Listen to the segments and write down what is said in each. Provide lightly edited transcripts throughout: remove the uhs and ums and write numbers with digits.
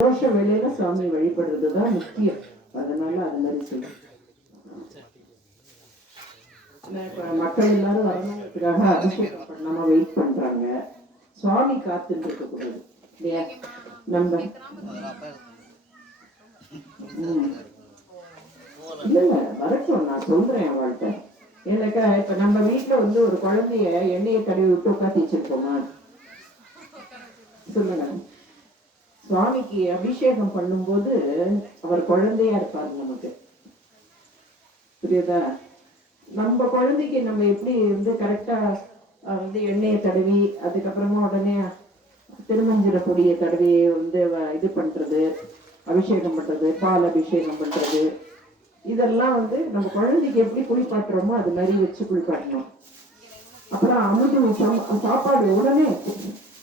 தோஷ வேலையில சாமி வழிபடுறதுதான் முக்கியம். அதனால அது மாதிரி செய்யும். மக்கள் எல்லாரும் வரணுங்கிறதுக்காக அபிஷேகம் பண்ணாம வெயிட் பண்றாங்க. சுவாமி காத்துட்டு இருக்க கூடாது இல்லையா? நம்ம இல்ல வரட்டும், நான் சொல்றேன் அவள்கிட்ட. ஏன்னாக்கா இப்ப நம்ம வீட்டுல வந்து ஒரு குழந்தைய எண்ணெயை கழுவி விட்டு உட்காந்து வச்சிருக்கோமா சொல்லுங்க. சுவாமிக்கு அபிஷேகம் பண்ணும்போது அவர் குழந்தையா இருப்பாரு நமக்கு, புரியுதா? நம்ம குழந்தைக்கு நம்ம எப்படி வந்து கரெக்டா வந்து எண்ணெயை தடவி அதுக்கப்புறமா உடனே திருமஞ்சன பொடியை தடவி வந்து இது பண்றது, அபிஷேகம் பண்றது, பால் அபிஷேகம் பண்றது, இதெல்லாம் வந்து நம்ம குழந்தைக்கு எப்படி குளிப்பாட்டுறோமோ அது மாதிரி வச்சு குளிப்பாட்டணும். அப்புறம் அமுது சாப்பாடு உடனே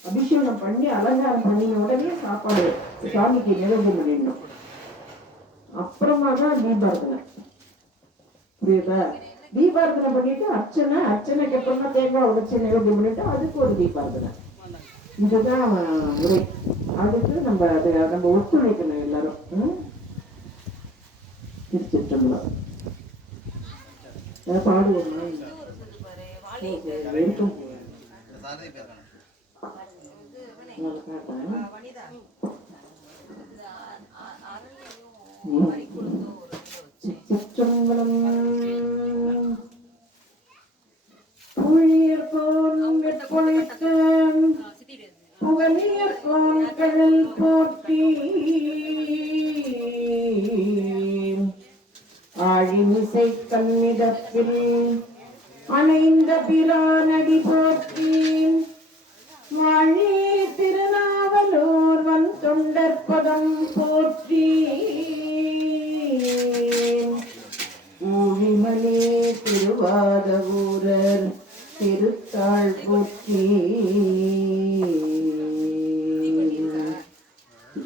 அபிஷேகம் பண்ணி அலங்காரம் பண்ணின உடனே சாப்பாடு சாமிக்கு நிவேதனம் பண்ணிடணும். அப்புறமா தான் தீபார்த்தனை, புரியுதா? தீபார்த்தனை பண்ணிட்டு அர்ச்சனைக்கு அப்புறமா தேங்காய் உடைச்சு நிவேதனம் பண்ணிட்டு அதுக்கு ஒரு தீபார்த்தனை. இதுதான் முறை. அதுக்கு நம்ம ஒத்துழைக்கணும் எல்லாரும். திருச்சிற்றம்பலம் பாடுவோமா? சிற்றம்பலம் புழியர் பொழித்த புகழியர் கடல் போற்றி ஆழிமிசை கண்ணிடத்தில் அணைந்த பிரானடி போற்றி வாழி திருநாவலூர் வன் தொண்டற்பதம் போற்றி ஊழிமலே திருவாத ஊரர் திருத்தாள் போற்றி.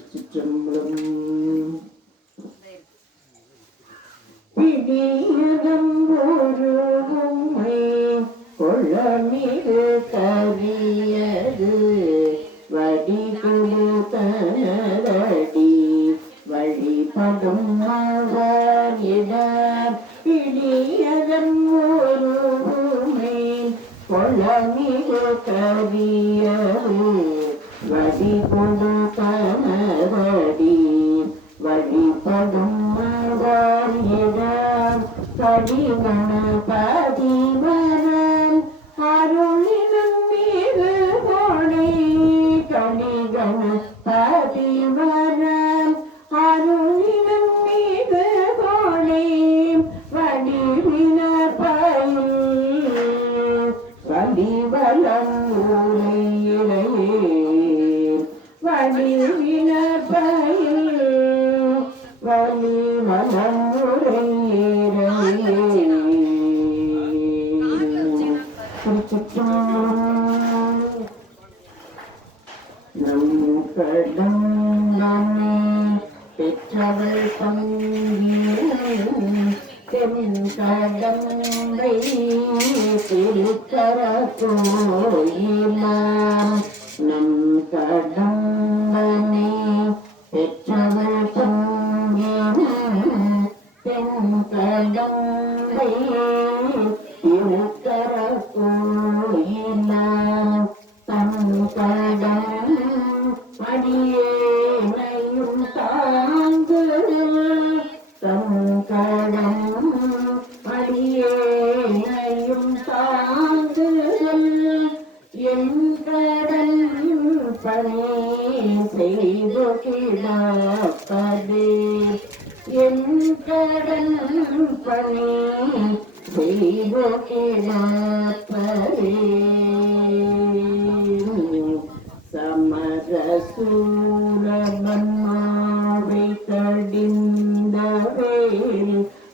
சிற்றம்பலம் பிடியதம் ஒரு உம்மை கொள்ளமிகு கரியது வடி கொடுத்தனடி வழிபடும் அவரிடம் பிடியதம் ஒரு உம்மை கொள்ளமிகு கரியது வடி கொடுத்தனடி வழிபடும் அவரிடம் கடிகணபதி வரம் அருளினம் மீது கோணை கடிகணபதி வரம் அருளினம் மீது கோணை வடிவினர் பயில் வடிவலம் ஊரையிலேயே வடிவினர் பயில் வலிவலம் பெற்றவள் தென்கடம்பை திருக்கர கோயிலாம் நம் கடம்பனை பெற்றவள் தென்கடம்பை திருக்கர கோயிலாம் தன் கடம் அடியேனையும் தாங்கு தன் கடம் அடியேனையும் தாங்கு என் கடன் பணி செய்து கிடப்பதே என் கடன் பணி செய்து கிடப்பதே சமரசூரபன்மாவை தடிந்தவேல்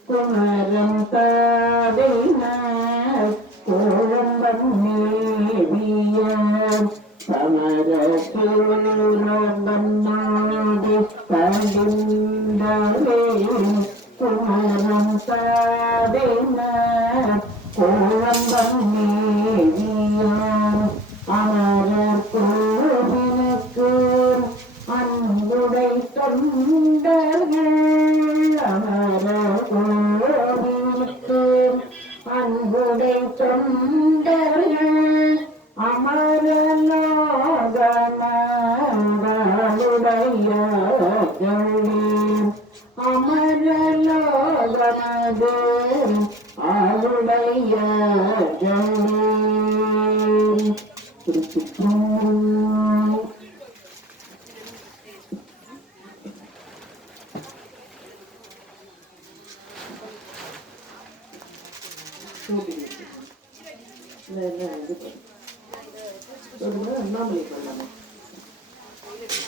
குமரம் தாடினார் கோழம்பன் மேவிய சமரசூரபன்மாவை தடிந்தவேல் குமரம் தாடினார் கோழம்பன் மேவிய அமரர் கோவிலுக்கு அன்புடை தொண்டர்கள் அமரர் கோவிலுக்கு அன்புடை தொண்டர்கள் அமரலோகமடைய அமரலோகமது ஆளுடைய அண்ணாமலை பண்ணலாமா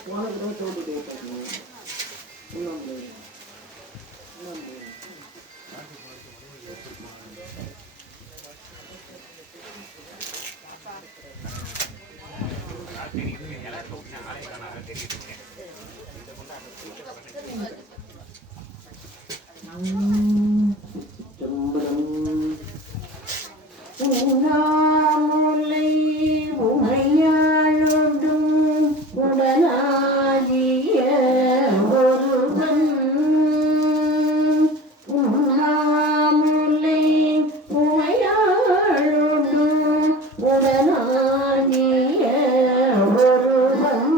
உனக்கு தோண்டி கேட்கணும் உண்ணாமுலை உமையாளோடும் உடனாகிய ஒருவன் உண்ணாமுலை உமையாளோடும் உடனாகிய ஒருவன்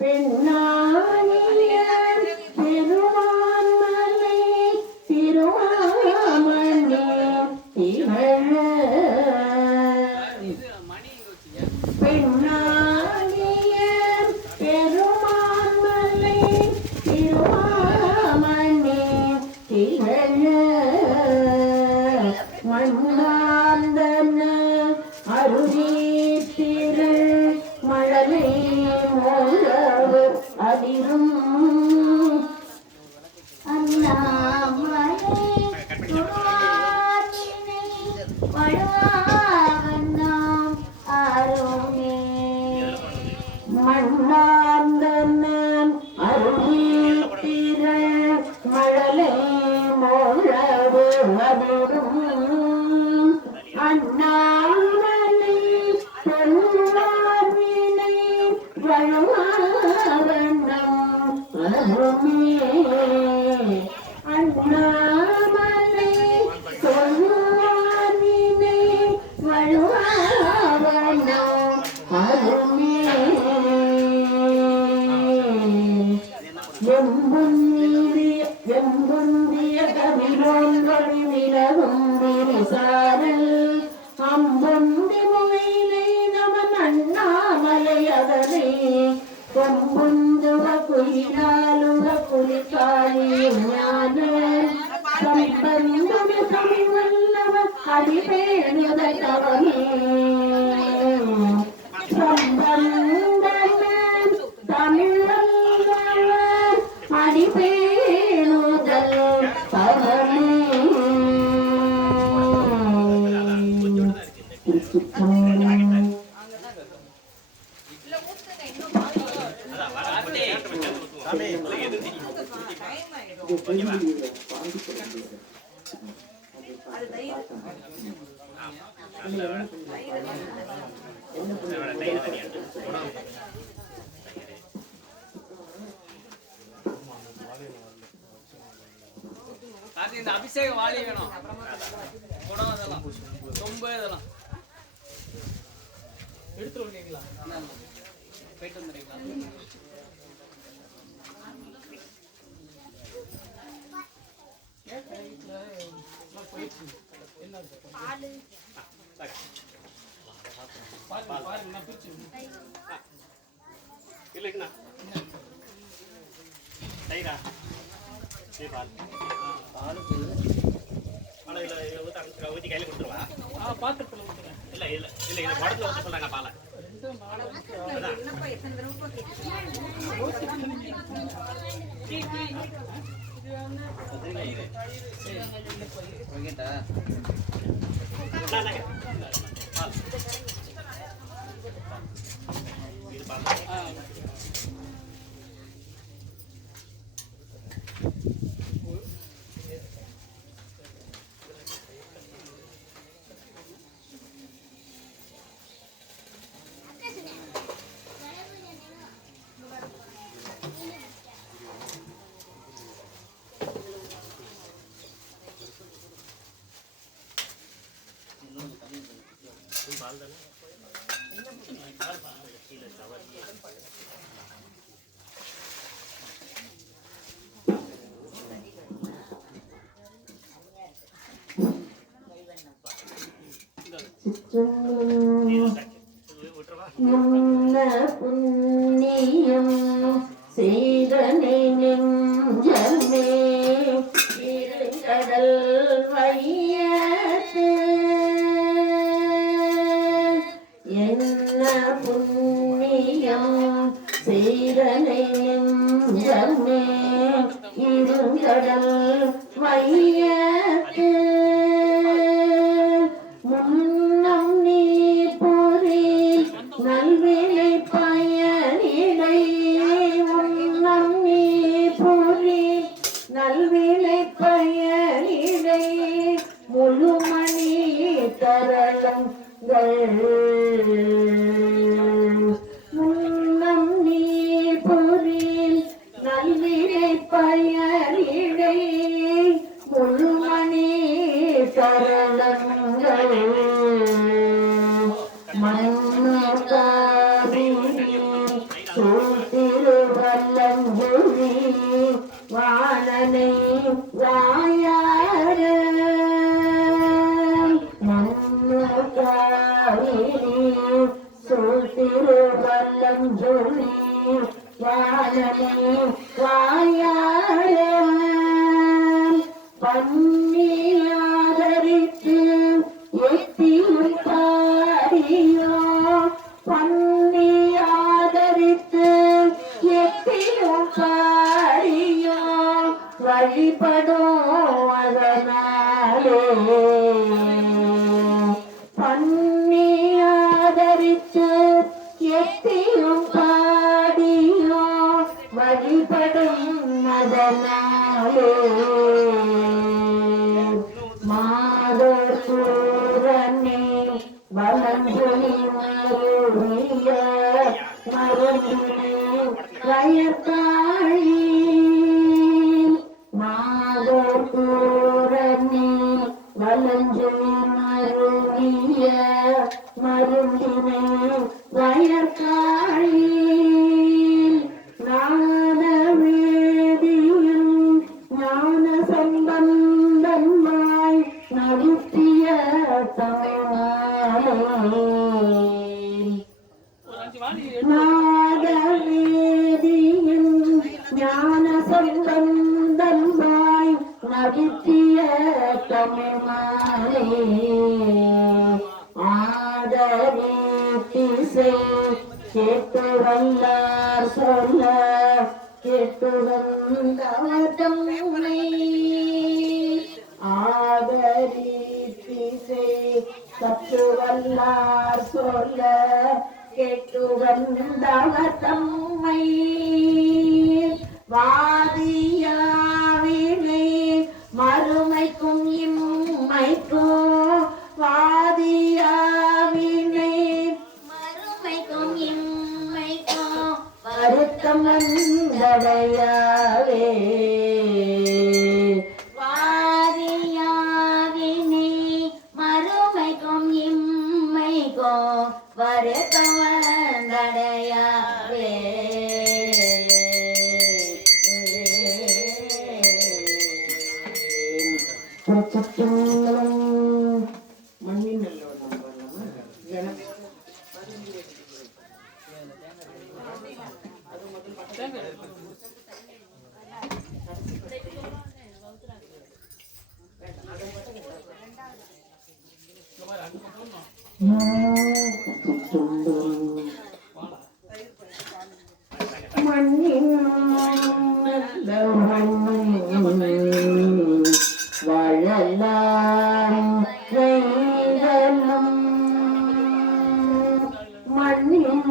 பெண்ணாகிய பெருமான்மலை திருவாமணி பெண்ணாகிய பெருமான்மலை திருவாமணி திகழ மண்ணாந்தன அருளீத்திரு மழலை மோழவு அதிரும் அண்ணாமலை வழுவாவண்ணாம் அருமே மண்ணாந்தன் அருளீத்திர மழலை மோழவு அதிரும் அண்ணாமலை தொல்வார்வினை வழுவாவண்ணாம் அருமே அண்ணாமலை தொல்வார்வினை வழுவாவண்ணாம் அருமே எம்புந்திய கவிரோன்கள் விலகும் விரிசாரல் அம்புந்தி முகையிலை நமன் அண்ணாமலை அதனை கொம்புந்துவ குயிலாலுவ குளிக்காளி ஞான சம்பந்துமி சமிவல்லவ அடிபேணுத தவமே சம்பந்தன தமிழல்லவ அடிபேணுதல் தவமே இந்த அபிஷேக வாளி வேணும் குடம் அதெல்லாம் சொம்பு இதெல்லாம் எடுத்துட்டு வந்தீங்களா போயிட்டு வந்துடுறீங்களா இல்லைங்கண்ணா சரிடா சரி ஊற்றி கையில் கொடுத்துருவா பாத்திரத்தில் ஊற்றுறேன் இல்லை இல்லை இல்லை இல்லை குடத்துல ஊற்ற சொல்கிறாங்க பாலை இது பால் பால் தானே கீழே கவர் முன்ன புண்ணியம் செய்தனை நெஞ்சமே கடல் வையத்து என்ன புண்ணியம் செய்தனை நெஞ்சமே இருங்கடல் வையத்து முன்னம் நீ பொறி நல்வினை பயனிடை முன்னம் நீ பொறி நல்வினை பயனிடை முழுமணி தரளங்கள் முன்னம் நீ பொறி நல்வினை பயனிடை முழுமணி தரளங்கள் திருவல்லங்குழி வாணனை வாயார திருவல்லங்குழி வாணனை வாயார பன்னியாதரித்து எத்தியும் பாடியோ பன்னியாதரித்து எத்தியும் பாடியோ வழிபடும் அதனாலே பன்னியாதரித்து எத்தியும் பாடியோ வழிபடும் அதனாலே மாதசூரனே வலங்குழி மருவிய மருந்தினே வயத்தாழி மாதசூரனே வலங்குழி மருவிய மருந்தினே வயத்தாழி ஞானவேதியும் ஞான சம்பந்தமாய் நடத்திய நாதவேதியும் ஞான சம்பந்தமாய் நடத்திய தமிழ்மாலே ஆதரித்திசை கேட்டு வல்லார் சொல்ல கேட்டு வந்தவதம் ஆதரித்திசை கற்று வல்லார் சொல்ல கேட்டு வந்தவதம்மை வாதியாவினை மறுமைக்கும் இம்மைக்கும் வாதியாவினை மறுமைக்கும் இம்மைக்கும் வருத்தம் வந்தடையாவே வாதியாவினை மறுமைக்கும் இம்மைக்கும் வருத்தம் வந்தடையாவே மண்ணின் வாழலாம் கைகளும் மண்ணின்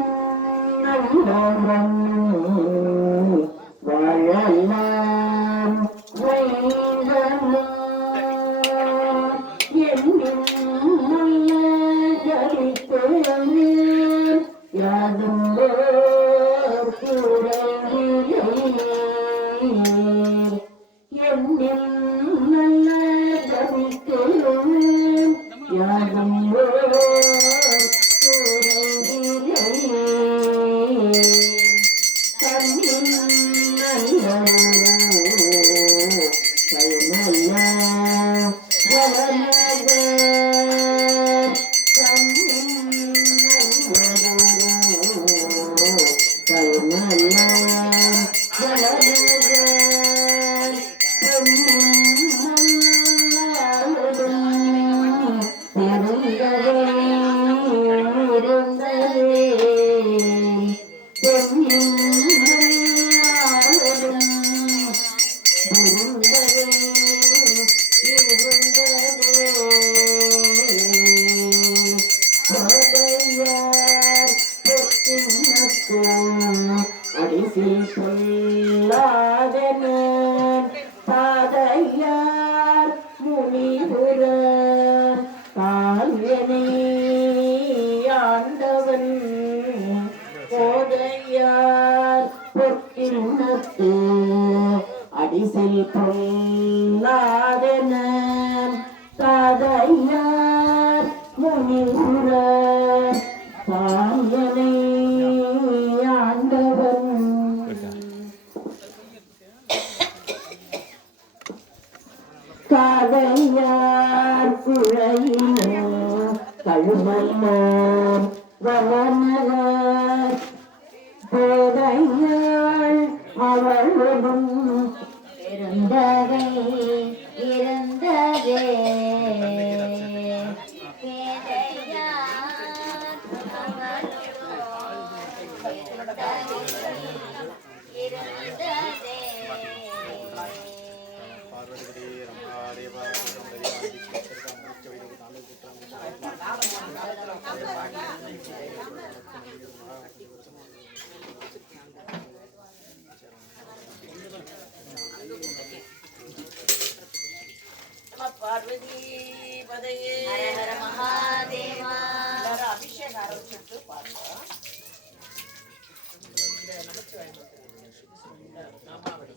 வாழலாம் கைகளும் என்னும் நல்ல பொல்லாதென பாதையார் முனிபுர கால்யனை ஆண்டவன் போதையார் பொற்கிண்ணத்து அடிசில் பொல்லாதென தாதையார் முனிபுர கால்யனை ஆண்டவன் காதையார் குழையினோ கழுமல்லார் வளநகர் போதையாள் அவளுடன் இருந்ததே இருந்ததே பார்வதி பதையே ஹர ஹர மகாதேவா. அபிஷேகம் ஆரம்பிச்சுட்டு பாருங்க. இந்த நமச்சிவாய நாமாவளி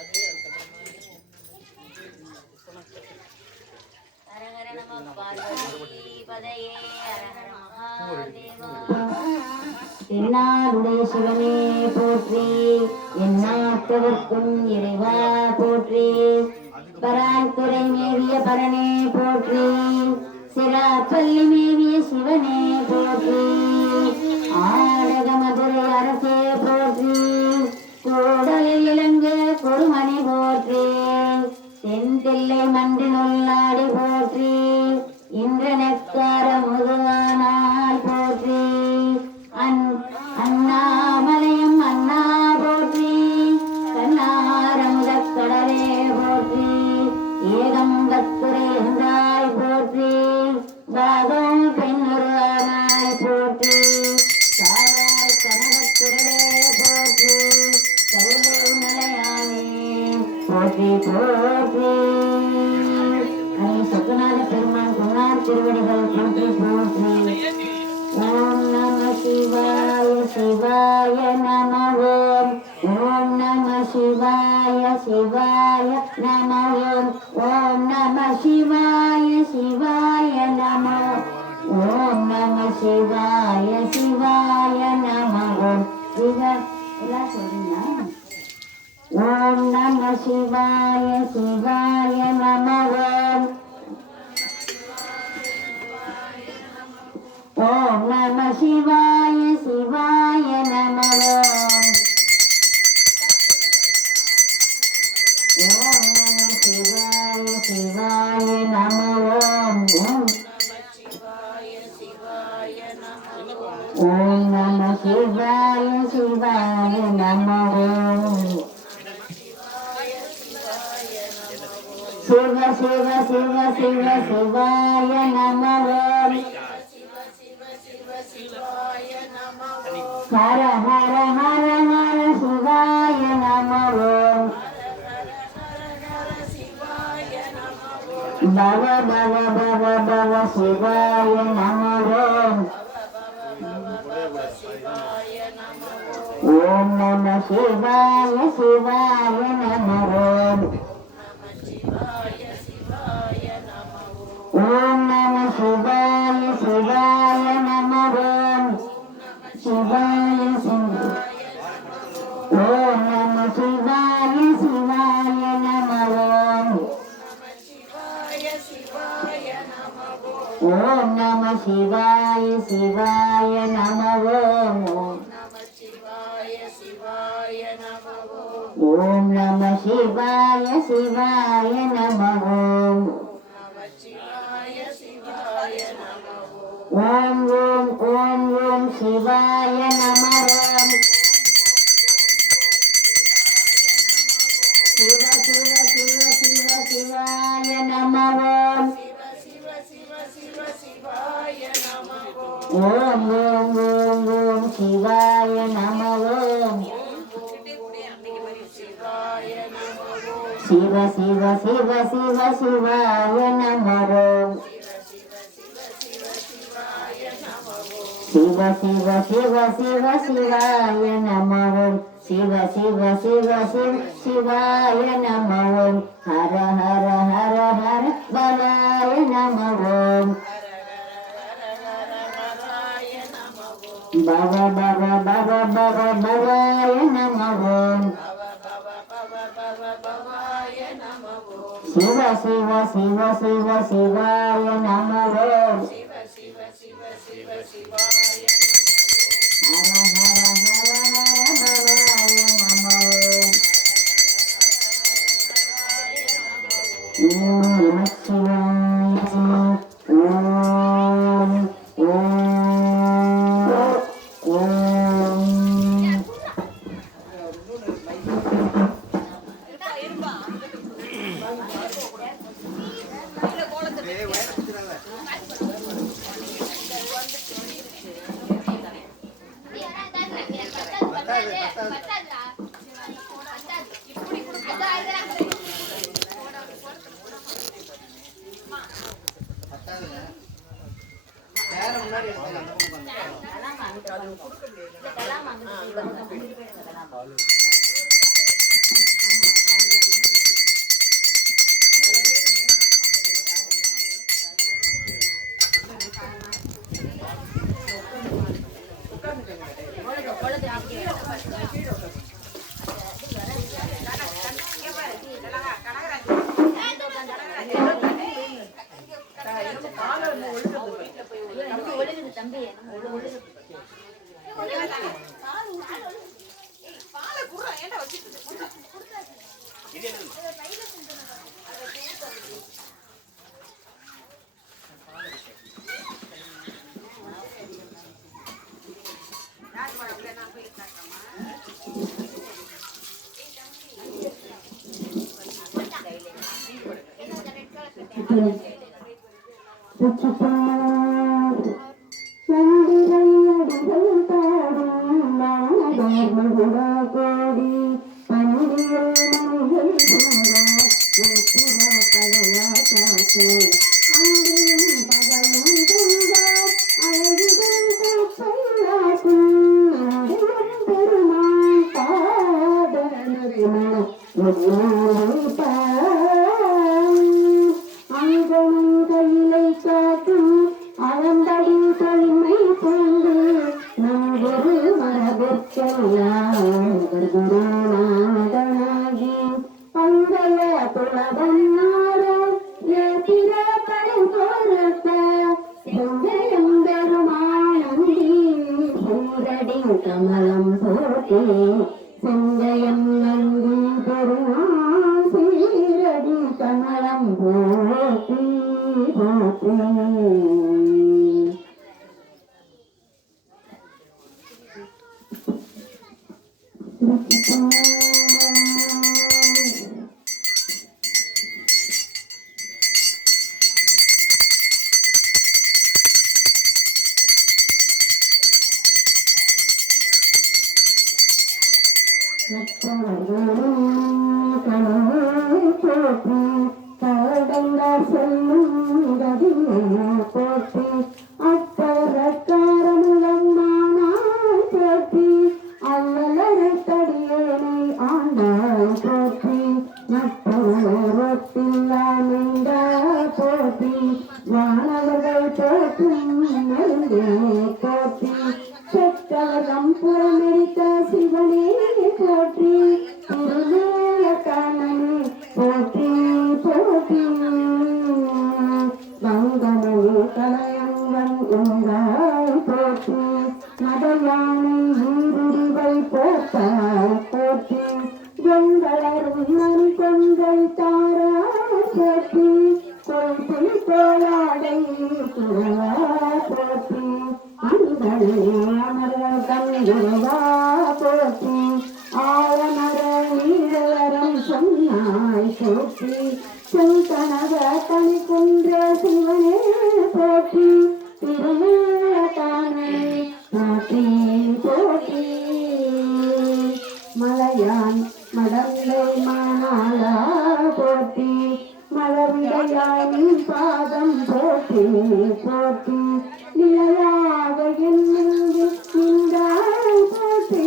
அது ஹர ஹர நம பார்வதி பதையே ஹர ஹர மகாதேவா. என்னாருடைய சிவனே போற்றி, எந்நாட்டவர்க்கும் இறைவா போற்றி, பராத்துறை மேவிய பரனே போற்றி, சிராப்பள்ளி மேவிய சிவனே போற்றி, ஆடக மதுரை அரசே போற்றி, கோடலில் இலங்கு கொடுமணி போற்றி, தென்தில்லை மன்றினுள்ளாடி போற்றி, இந்திரனக்கார முதுவானால் போற்றி, அண்ணாமலையும் அண்ணா போற்றி, கண்ணாரமுதக் கடலே போற்றி, ஏகம்பத்துரை என்றாய் போற்றி, பாகம் பெண்ணுருவானாய் போற்றி, காவாய் கனகத்துரலே போற்றி, கருளை மலையானே போற்றி போற்றி. சொக்கநாத பெருமான் பொன்னார் திருவடிகள் போற்றி போற்றி. ஓம் நம சிவாய சிவாய நம ஓம். ஓம் நம சிவாய சிவாய நம ஓம். ஓம் நம சிவாய சிவாய நம. ஓம் நம சிவாய சிவாய நம ஓம். எல்லாம் சொல்றீங்க. ஓம் நம சிவாய சிவாய நம ஓம். ஓம் நம சிவாய சிவாய நம ஓம். ஓம் நம சிவாய சிவாய நம ஓம். ஓம் நம சிவாய சிவாய நம ஓம். சிவ சிவ சிவ சிவ சிவாய நம ஓம். ஹர ஹர ஹர ஹர சிவாய நம ஓம். பவ பவ பவ பவ சிவாய நம ஓம். ஓம் நம சிவாய சிவாய நம ஓம். ஓம் நம சிவாய சிவாய நம ஓம். சிவாய சிவாய. ஓம் நம சிவாய சிவாய நம ஓம். ஓம் நம சிவாய சிவாய நம ஓம். ஓம் நம சிவாய சிவாய நம ஓம். ஓம் ஓம் ஓம் ஓம் சிவாய நம ஓம். சிவ சிவ சிவ சிவ சிவாய நம ஓம். ஓம் ஓம் ஓம் ஓம் சிவாய நம ஓம். சிவ சிவ சிவ சிவ சிவாய நமோ சிவ சிவ சிவ சிவ சிவாய நமோ சிவ சிவ சிவ சிவ சிவாய நமோ ஹர ஹர ஹர ஹர பவாய நமோ பவ பவ பவ பவ பவாய நமோ சிவ சிவ சிவ சிவ சிவாய நமோ ஹர ஹர ஹர ஹர பவாய நமோ ஓம் நம சிவாய ஓம் கமலம் போட்டி செங்கயம் நந்தி பெருமாள் சீரடி கமலம் போட்டி போட்டி மலையான் மடந்தை மானாளா போற்றி மலர்ந்தயான் பாதம் போற்றி போற்றி நிலையாக என் நெஞ்சில் நின்றாய் போற்றி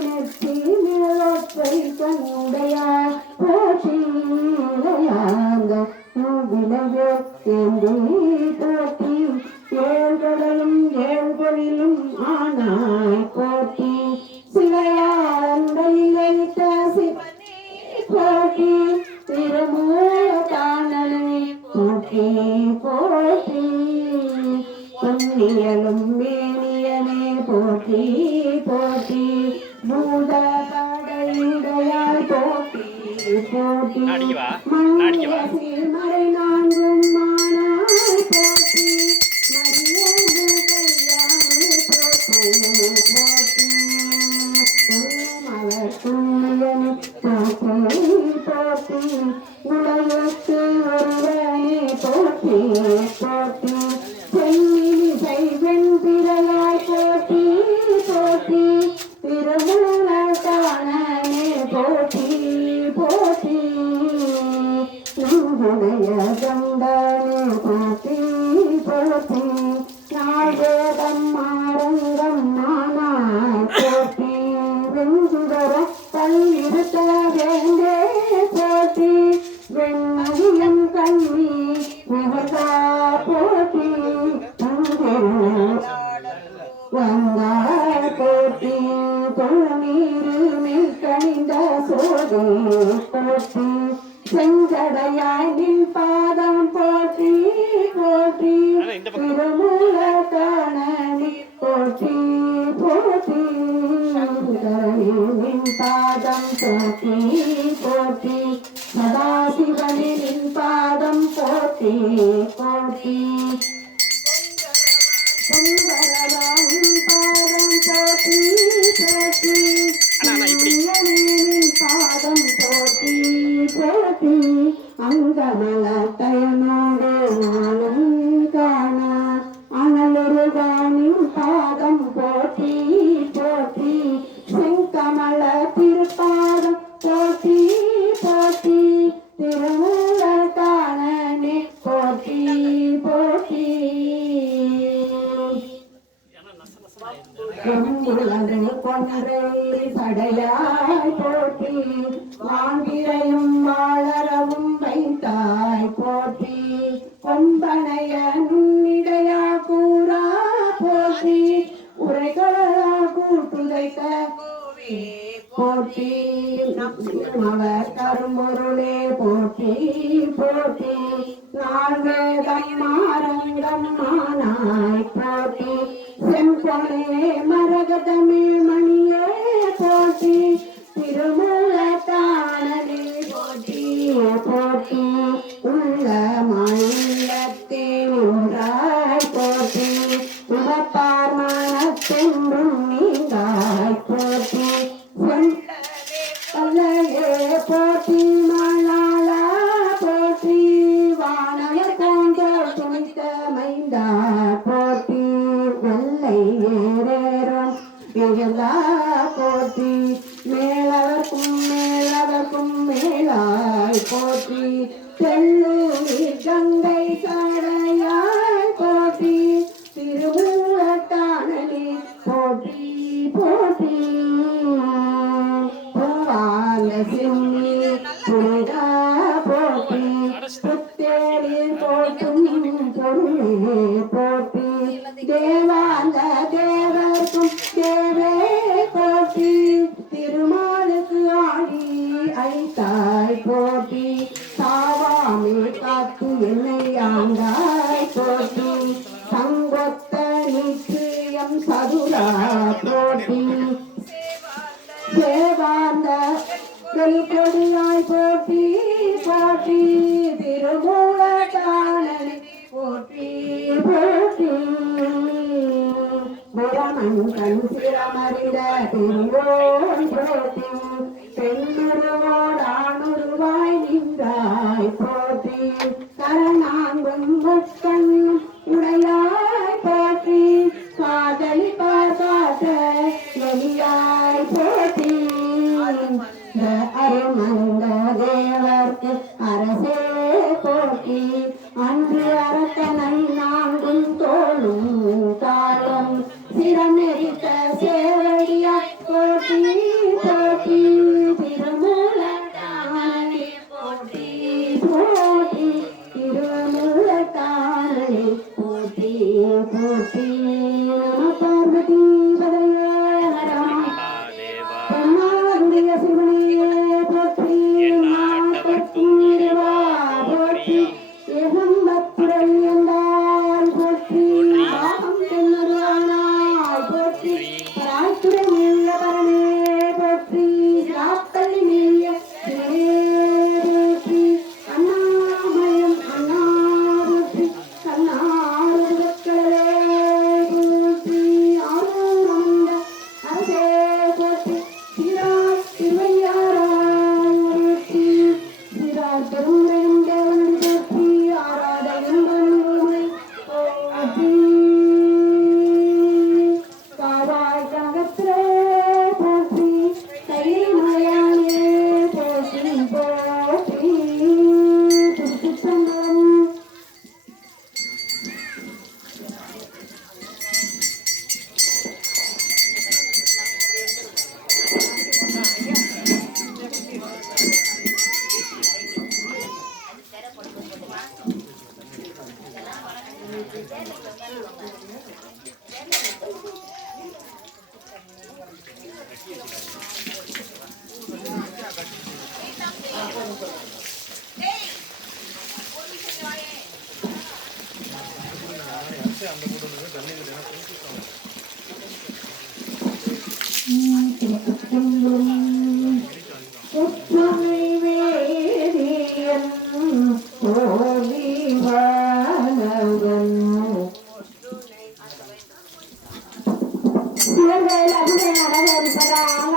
நெற்றி நிலத்தை கண்ணுடையாய் போற்றி நிலையாக விளைவே ஏந்தி போற்றி ஏழ்கடலும் ஏழ்கொழிலும் ஆனாய் போற்றி சிலையாண்டை சிவனே போற்றி திருமூல தானனை போற்றி போற்றி பொன்னியலும் மேனியனே போற்றி போற்றி பூத கடையுடையாய் போற்றி போற்றி அடிக்கவா அடிக்கவா மறை நான்கும் மானாய் போற்றி மரியது கையாமை போற்றி போற்றி மலர் புண்ணியனே போற்றி போற்றி உலகத்து ஒருவனே போற்றி போற்றி சென்னினி செய்வெண் பிறையாய் போற்றி போற்றி திருமூல தானே போற்றி போற்றி நம்முடைய கண்டனே போற்றி போற்றி நாகேதம் மாரங்கம் நானாய் போற்றி வெஞ்சுடர பல்லிருத்த வேண்டே போற்றி வெண்மதியம் கண்ணி மிகதா போற்றி வந்தாய் போற்றி தொழுநீரு கணிந்த சோதி போற்றி செஞ்சடையாய் நின் பாதம் போற்றி போற்றி திருமூல காணி போற்றி போற்றி நின் பாதம் போற்றி போற்றி சதாசிவனின் பாதம் போற்றி போற்றி சுந்தரவானின் பாதம் போற்றி போற்றி பாதம் போற்றி போற்றி அங்கமலத்தையனோடு நானும் காண அனலுருகானின் பாதம் போற்றி போற்றி செங்கமல திருப்பாதம் போற்றி போற்றி திருமூல தானே போற்றி போற்றி கொன்றை சடையாய் போற்றி வாங்கிரையும் வாழறவும் வைத்தாய் போற்றி கொம்பனைய நுண்ணிடையா கூறா போற்றி உரைகளா கூட்டுதைத்த போற்றி அவர் கரும்பொருளே போற்றி போற்றி நான்வேதம் மாரங்கம் மானாய் போற்றி செம்பொனே மரகதமே மணியே போற்றி திருமூல தானே போற்றி போற்றி உள்ள மாநிலத்தே நின்றாய் போற்றி உகப்பார் மனத்தென்றும் நீங்காய் போற்றி அல்லையே போற்றி மணாளா போற்றி வானவர் போன்ற துணித்த மைந்தா போற்றி வெள்ளை ஏறேறும் எல்லா போற்றி மேலவர்க்கும் மேலாய் போற்றி தெல்லூர் கங்கை சடையாய் போற்றி திருமூலத்தானே போற்றி போற்றி சிம்மி புனிதா போற்றி புத்தேரில் போற்றும் பொருளே போற்றி தேவாந்த தேவர்க்கும் தேவே போற்றி திருமாலுக்கு ஆடி ஐத்தாய் போற்றி சாவாமே காத்து என்னை ஆண்டாய் போற்றி சங்கொத்த நிச்சயம் சதுரா போற்றி தேவாந்த கொடியாய் போற்றி போற்றி திருமூல தானே போற்றி போற்றி பிரமன் கண் சிரமறிந்த திருவோன் போற்றி பெண்ணுருவாய் நின்றாய் போற்றி கரணாங்கும் முக்கண் உடையாய் போற்றி காதலி பாசாட்ட வெளியாய் போற்றி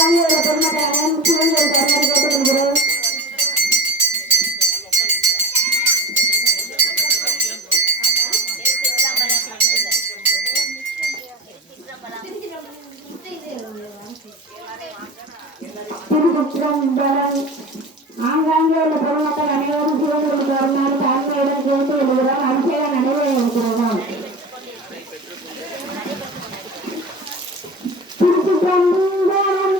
ஆங்கில பெருமக்கள் சிவங்கள் தருமாறு கேட்டுக்கொள்கிறோம். திருச்சிற்றம்பலம். ஆங்காங்கே உள்ள பொதுமக்கள் அனைவரும் சிவங்களுக்கு வருமாறு தாழ்மையுடன் கேட்டு எழுதுகிறோம். அபிஷேகம் நடைபெற இருக்கிறோம். திருச்சிற்றம்பலம்.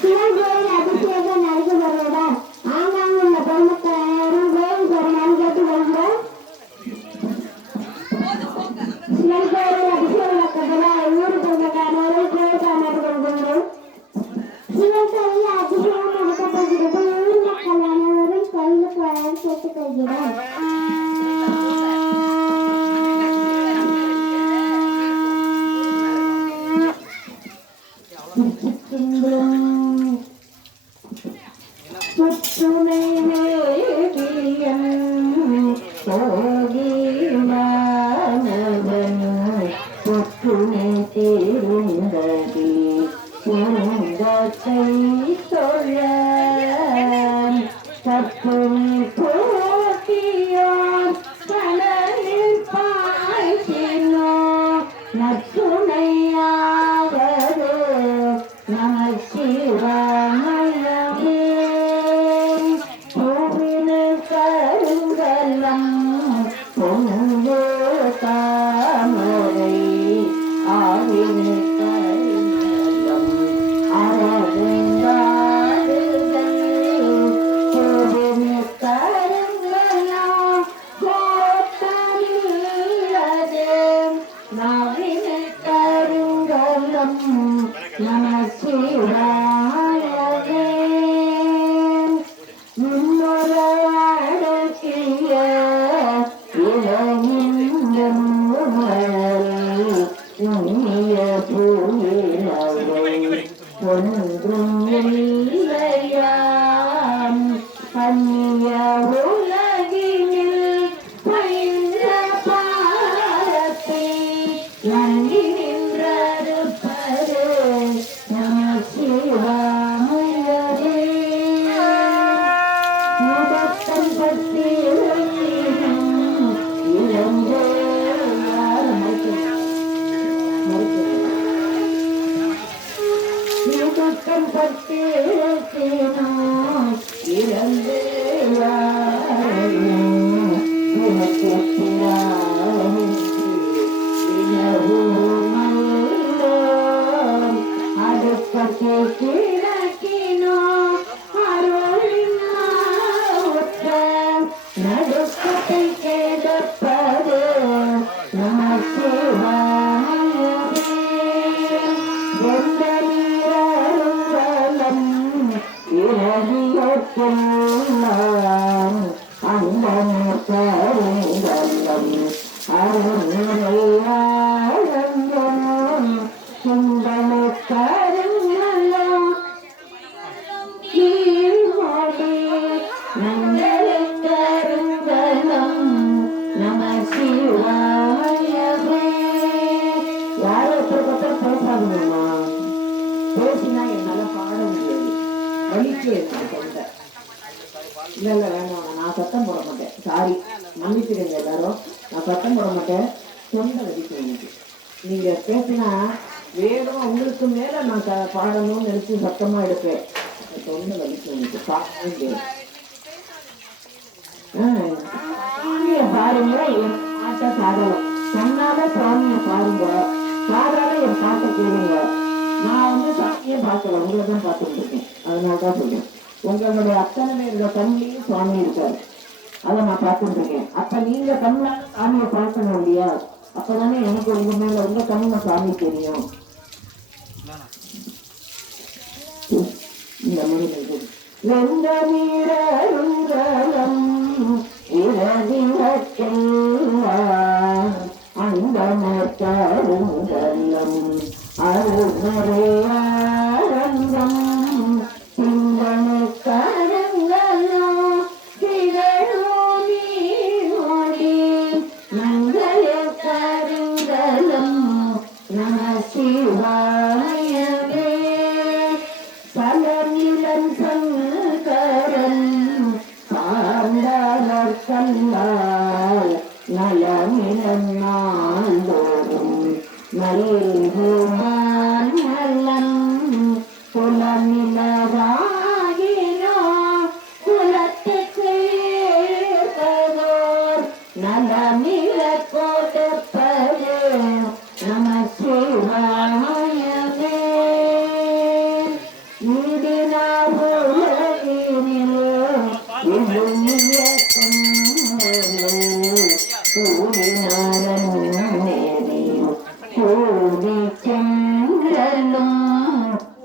சிவன் கோயில் அபிஷேகம் நடைபெறுவதால் ஆங்காங்கே உள்ள பொதுமக்கள் அனைவரும் கோயில் வருமாறு கேட்டுக் கொள்கிறோம். சிவன் கோயில் அபிஷேகம் நடப்பதால் ஊர் பொதுமக்கள் அனைவரும் கோயில் காணாமல் கொள்கின்றோம். சிவன் கோயில் அபிஷேகம் நடத்தப்படுகிறது. ஊர் மக்கள் அனைவரும் கோயிலுக்கு வர கேட்டுக்கொள்கிறோம். புத்துணை வேதியன் போகினானவன் புத்துணை தீர்ந்ததி பூங்கத்தை தொழ கத்துணை போட்டியோர் கடலில் பாய்ச்சினோ நத்துணையாவது நம சிவாமயமே பூவினு கருங்கலம் பொங்கு தாமரை ஆவினு கருங்கலம் அரவிந்தாடுகள் பூவினு கருங்கலம் கோட்டமில்லது நாவினு கருங்கலம் நம சிவாயவே முன்னுரையடக்கிய இளைஞன் உண்ணிய பூவினவை ஒன்றும் இல்லையாம் பன்னிய உலகினில் பயின்ற பாரத்தை நன்றி நின்றருப்பது நம சிவாமயவே முதத்தம் பற்றி இழந்தே முதத்தம் பற்றி இழந்தே அடுப்பத்தை கிழக்கினோ அருளினாற்ற நடுக்கத்தை கேட்பது நம சிவாயவே எந்த நீரருங்கலம் இரவியொற்றெல்லாம் அந்தம் கருங்கலம் அருள்நிறையாழங்கம் சிந்தனை கருங்கலம் கீழ்மொழி நங்களை கருங்கலம் நம சிவாயவே. யாரும் பேசாதுமா, பேசினா என்னால பாட முடியாது, வலிக்கு எனக்கு தொண்டை. இல்ல வேணாம், நான் சத்தம் போட மாட்டேன். சாரி, மன்னிச்சிடுங்க எல்லாரும். நான் சத்தம் போட மாட்டேன், தொண்டை வலிக்கும் எனக்கு. நீங்க பேசினா வேகம் உங்களுக்கு மேல நான் பாடணும்னு நினைச்சு சத்தமா எடுப்பேன். தொண்டை வலிக்கும் எனக்கு, பாடவே முடியாது. சுவாமிய பாருங்க, என் பாட்டை பாடலாம். கண்ணால சுவாமிய பாருங்க, காதால என் பாட்டை கேளுங்க. நான் சாமியை பார்க்கல, உங்களை தான் பார்த்துட்டு இருக்கேன். அதனாலதான் சொல்றேன். உங்களுடைய அத்தனை பேரோட கண்ணிலையும் சுவாமி இருக்காரு, அதை நான் பார்த்துட்டு இருக்கேன். அப்ப நீங்க கண்ணால சாமியை பார்க்கணும் இல்லையா? அப்பதானே எனக்கு உங்க மேல உங்க கண்ணுல சாமி தெரியும். இந்த மாதிரி வெந்த நீரருங்கலம் இரவினக்கெல்லாம் அந்தமர்கருங்கலம் அருள்மறையாரங்கம் சிந்தனை கருங்கலம் திகழோ நீமொழி மங்கள கருங்கலம் நம சிவ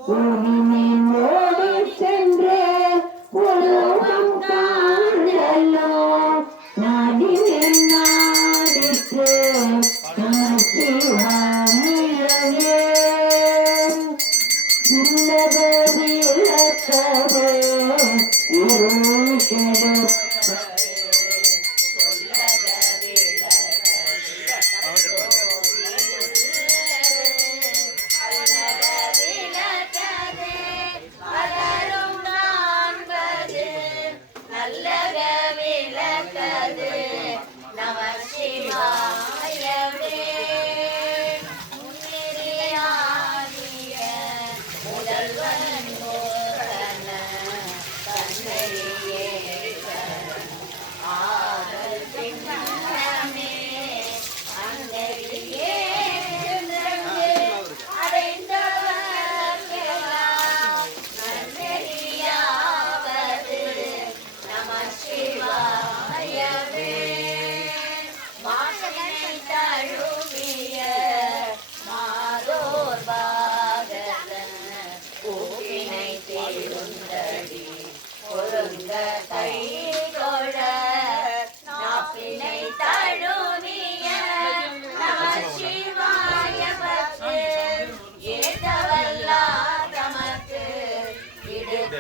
ஊரினில் ஓடி சென்று உலகம் காணலோ நாடினேன் நாடிற்று நமச்சிவாயவே உள்ளத விளக்கவே இருள் கெடுப்ப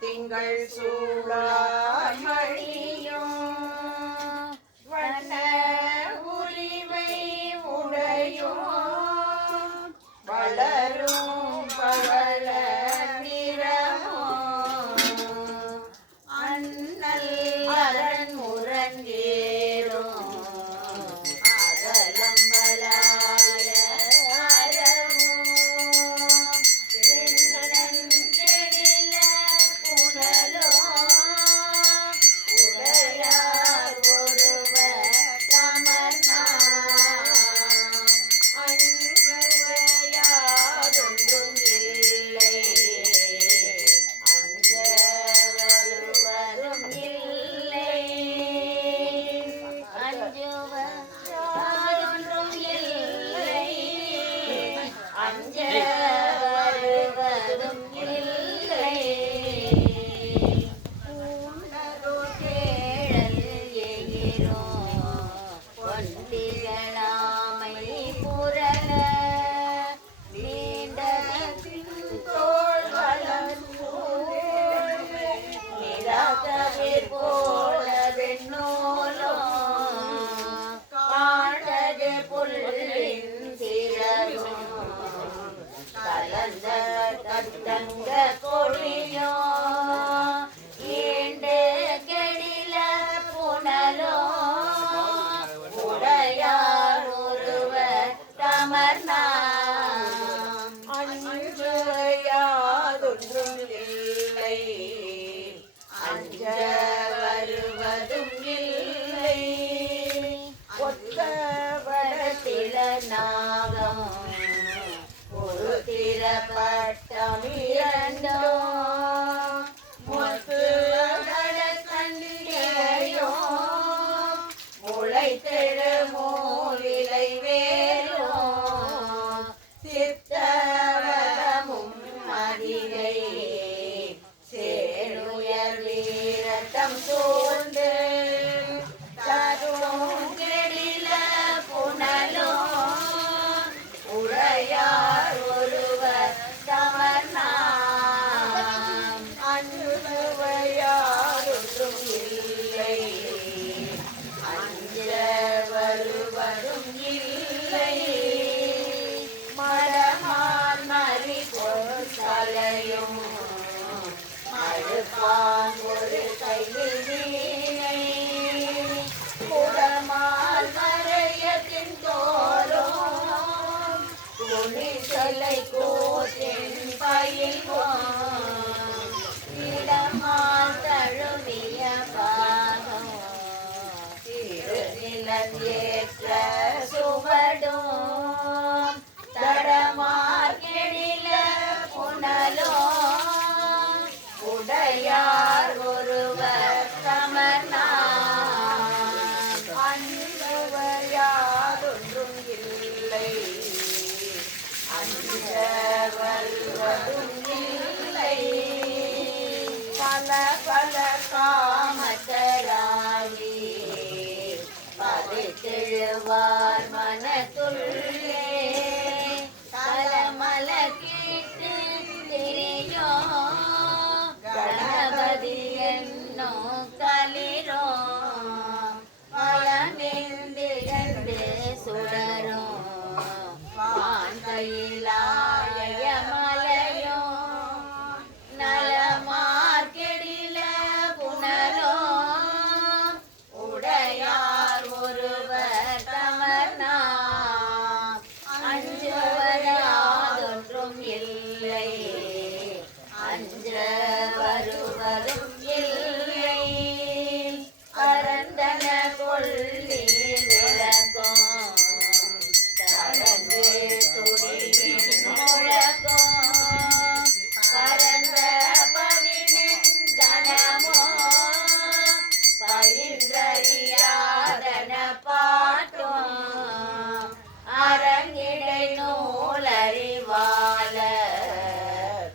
திங்கள் சூடாய் மணியும் வண்ண உரிமை உடையும் வளரும் பவள நிறமும் அண்ணல் அரண் முரங்கேறும் அகலம் வளாய அறவும் சென்னலன் கெடில புனலோ உடைய தமர்நாம் அஞ்சுவையாதொன்றும் இல்லை, அஞ்ச வருவதும் இல்லை. ஒத்த வடத்தில நாகம் ஒரு திறப்பட்டமிரண்டோ முத்து கண்டிகையோ முளைத்தெழு மூவிலை வேலோ சித்தவரமும் மதிலை சேருயர் வீரட்டம் சூழ்ந்து தரும் கெடில புனலோ உடையார் ஒருவர் தமர்நாம் அஞ்சுவையாதொன்றும் இல்லை, அஞ்ச வருவதும் இல்லை. மடமான் மறி பொருளையும் மறுப்பான் ஒரு கையில் வீணை குடமால் மறையத்தின் தோறும் துணிச்சலை கூற்றின் பயில்வோம் இடமால் தழுவிய பாகம் திருநிலந்தேற்ற சுவடும் தடமார் கெடில புனலோ உடையார் ஒருவர் தமர்நாம் அஞ்சுவையாதொன்றும் இல்லை, அஞ்ச வருவதும் இல்லை. பல பல காமத்தராகி பதித்தெழுவார் மனத்துள்ளே கலமல கீட்டு திரியோ கணபதி என்னோ கலிரோ மலமிழ்ந்து சுடரோ வான்கையிலாய மலையோ நலமார்கெடில புனலோ உடையார் ஒருவர் தமர்நாம் அஞ்சுவதாதொன்றும் இல்லை, அஞ்ச வருவதும் இல்லை. பரந்தன கொள்ளி விளக்கும் தரந்து துடியின் முழக்கும் பரந்த பதினெண் கணமோ பயின்றறியாதன பாட்டும் அரங்கிடை நூலறிவாளர்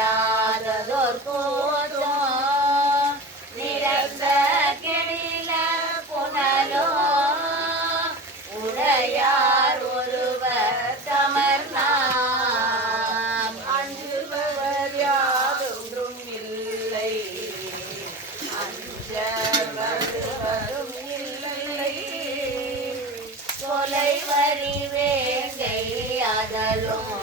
அறியப்படாததோர் கூட்டம் நிரம்ப கெடில புனலோ உடையார் ஒருவர் தமர்நாம் அஞ்சுபவர் யாதொன்றும் இல்லை, அஞ்ச வருவதும் இல்லை. கொலை வரி வேங்கை அதலும்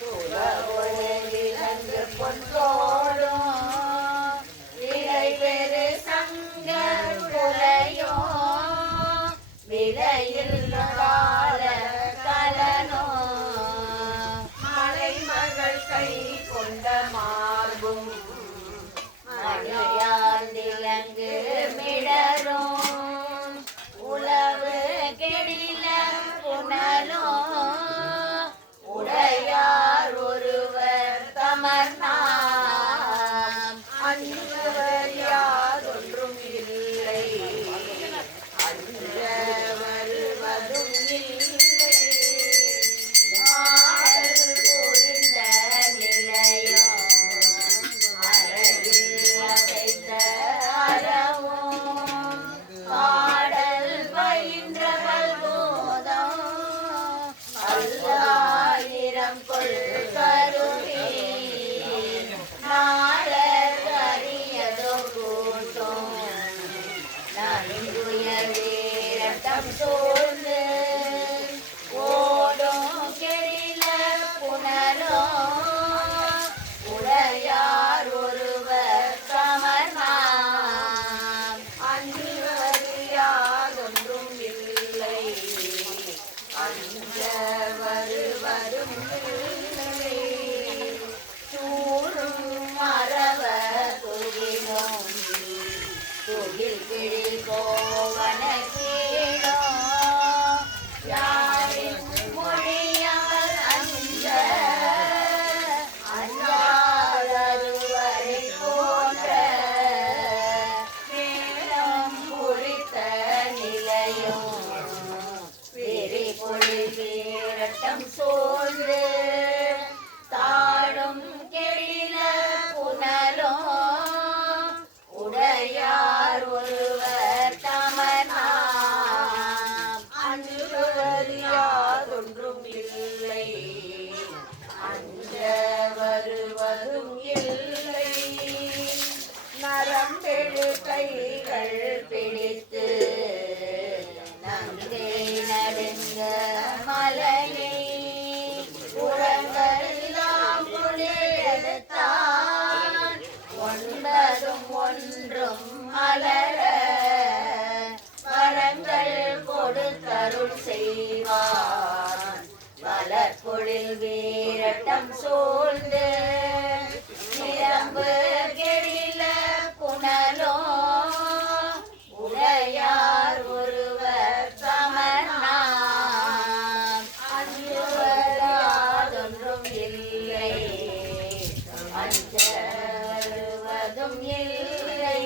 துறவொழிலங்கு பொன்றோடும் விலை பெரு சங்கர் குலையோ விலையில் கால கலனோ மலைமகள் கை கொண்ட மார்பும் மணியாந்திலங்கு மிடரும் உளவு கெடில புனலோ உடையார் ஒருவர் தமர்நாம் அஞ்சுபவர் யாதொன்றும் இல்லை, அஞ்ச வருவதும் இல்லை. ஆடல் புரிந்த நிலையோ அழகில் அசைத்த அறவும் பாடல் பயின்றவள் போதம் அஞ்ச வருவதும் இல்லை. சூடும் மரவ துகிலும் துகில் கிழில் கோவன கீழோ யாரின் மொழியால் அஞ்ச அஞ்சாதருவரை போன்ற நேரம் குறித்த நிலையும் வெறி பொழில் வீரட்டம் சோழ்ந்து தாழும் கெழில புனலும் உடையார் ஒருவர் தமனாம் அஞ்சுவது யாதொன்றும் இல்லை. அஞ்ச வருவதும் இல்லை. நரம்பெழு கைகள் பிடித்து நங்கை நடுங்க மலையை உரங்கெல்லாம் குளிர்த்தான் ஒன்பதும் ஒன்றும் மலர வரங்கள் கொடுத்தருள் செய்வான். வளர்பொழில் வீரட்டம் சூழ்ந்து நிரம்பு கெழில புனலோ உடையார் ஒருவர் சமனாம் அஞ்சுவதாதொன்றும் இல்லை. அஞ்ச வருவதும் இல்லை.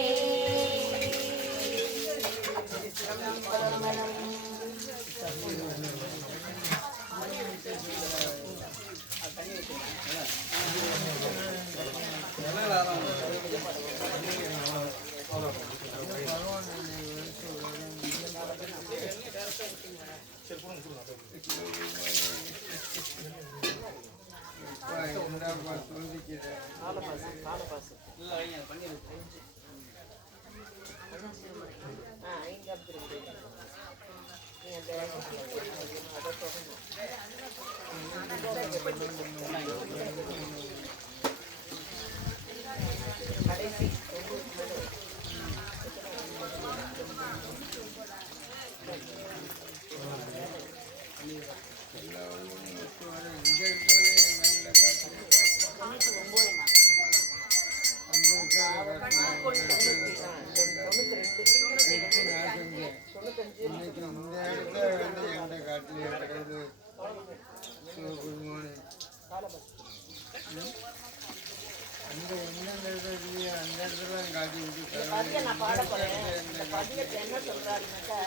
நான் பாட போறேன். இந்த பதியத்தை என்ன சொல்றாருன்னாக்கா,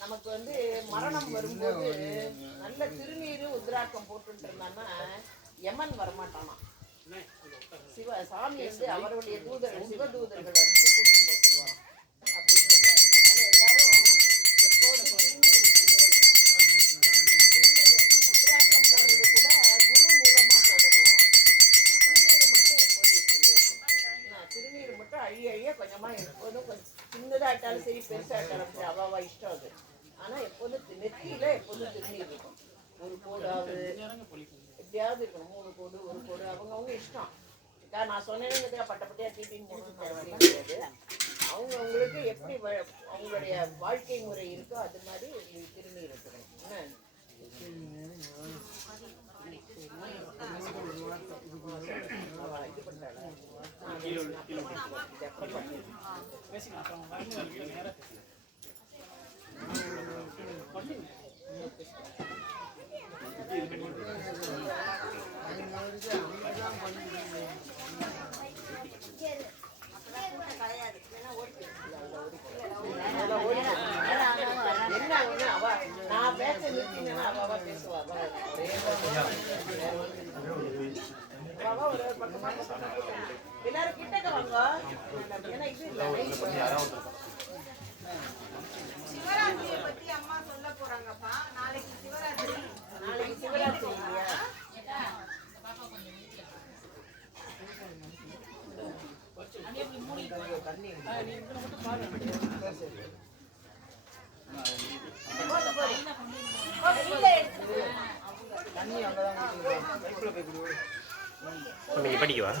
நமக்கு வந்து மரணம் வரும்போது நல்ல திருநீரு உத்ராக்கம் போட்டுட்டு இருந்தான்னா யமன் வரமாட்டானா. சாமி வந்து அவருடைய தூதர்கள் சிவதூதர்களை வந்து கூட்டிட்டு போட்டுருவாராம் அப்படின்னு சொல்றாரு. அதனால எல்லாரும் எப்போதும் திருநீர் உத்ராக்கம் போடுறது கூட குரு மூலமா போடணும். திருநீர் மட்டும் எப்போதும் திருநீர் மட்டும் அழிய கொஞ்சமா எப்போதும் கொஞ்சம் சின்னதாட்டாலும் சரி பெருசாட்டாலும் சரி அவாவா இஷ்டம் அது. ஆனா எப்போதும் நெத்தியில எப்போதும் திருநீர் இருக்கும். ஒரு கோடாவது எப்படியாவது இருக்கணும். 3 கோடு 1 கோடு அவங்கவுங்க இஷ்டம். நான் சொன்னேன்னு பட்டப்பட்டியா டிபின்னு கிடையாது. அவங்களுக்கு எப்படி அவங்களுடைய வாழ்க்கை முறை இருக்கோ அது மாதிரி திருநீர் இருக்கணும். இது பண்றாங்க. நான் பேச நிறுத்தினா அவ பேசுவா. எல்லாரும் கிட்டக்க வாங்க. ஏன்னா இது இல்லை சிவராத்திரியை பத்தி அம்மா சொல்ல போறாங்கப்பா. நாளைக்கு சிவராத்திரி இல்லையா? நீங்க படிக்கவா?